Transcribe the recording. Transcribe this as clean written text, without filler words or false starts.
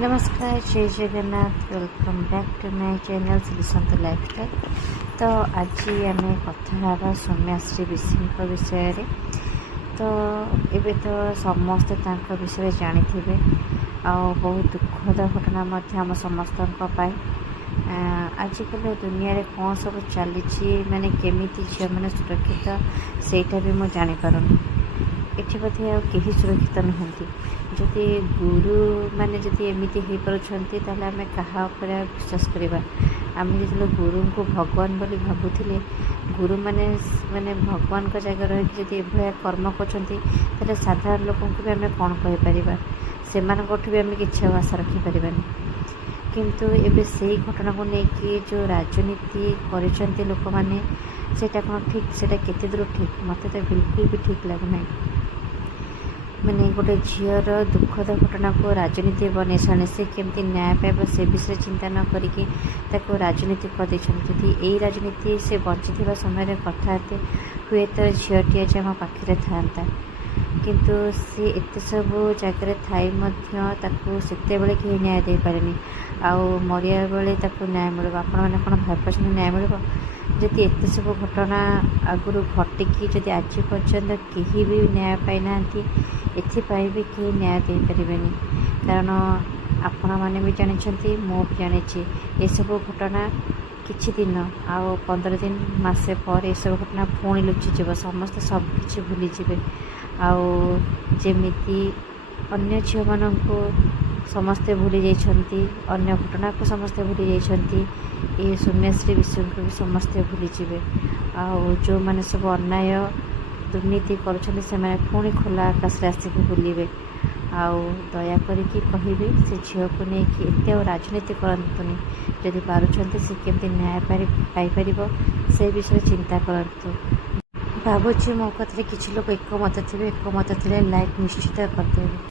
नमस्कार, जय Jagannath. Welcome back to my channel Shrisant lifestyle. तो आज आम कथा सौम्याश्री विषय विषय तो ये तो समस्ते विषय जानी थे आ बहुत दुखद घटना आम समस्त आजिकल दुनिया रे कौन सब चली माने केमी झील मैंने सुरक्षित सेटा भी मुझे जानीपारूनी। एठी बोधे कहीं सुरक्षित नुहति। जदि गुरु माने जदि एमती हो पार्टी ताले आम क्या विश्वास करवा। आम जो गुरु को भगवान बोली भावुले गुरु माने माने भगवान का जगह रही जब कर्म कर साधारण लोक भी आम कौन कहीपर से भी आम कि आशा रखिपारानी। किंतु एबे से घटना को लेकिन जो राजनीति कर लोक मैंने सेटा कौन ठीक से केते दूर ठीक मत तो बिल्कुल भी ठीक लगुना। मैंने गोटे झीर दुखद घटना को राजनीति बने साने से केमती न्याय पाइब से विषय चिंता न करिकी ताको राजनीति कर जदि यही राजनीति से बंची समय कथा हुए तो झीटी आज आम पाखे था किंतु सी एत सब जगह थी से कहीं न्याय दे पारे आउ मरिया बेले न्याय मिल आपण मैंने कौन भाई न्याय मिल जदि एत सब घटना आगुरी घटिकी जदि आज पर्यंत कहीं भी न्याय पाई ना एपाई भी कहीं न्याय दे पारे कारण आपण मैंने भी जानते मु भी जानी ये सब घटना किछि दिन आउ 15 दिन मसे पर यह सब घटना पुणी लुचिज समस्ते सबकि भूलीजे आउ जमीती अन्य झील मान समस्ते भूली जाइछंती अन्य घटना को समस्ते भूली जाइछंती ये सौम्याश्री विषय को भी समस्ते भूलीजे आउ जो मैंने सब अन्याय दुर्नीति कर पुणी खोला आकाश आसिक बुलवे आउ दया करके कहबी से झील को लेकिन एत राजनीति करतुनि जदि पारुछंती से केमती न्याय पाइपर से विषय चिंता करतु। भावुँ मो कथा किसी लोग एकमत थे एकमत थे लाइक निश्चित करदेवे।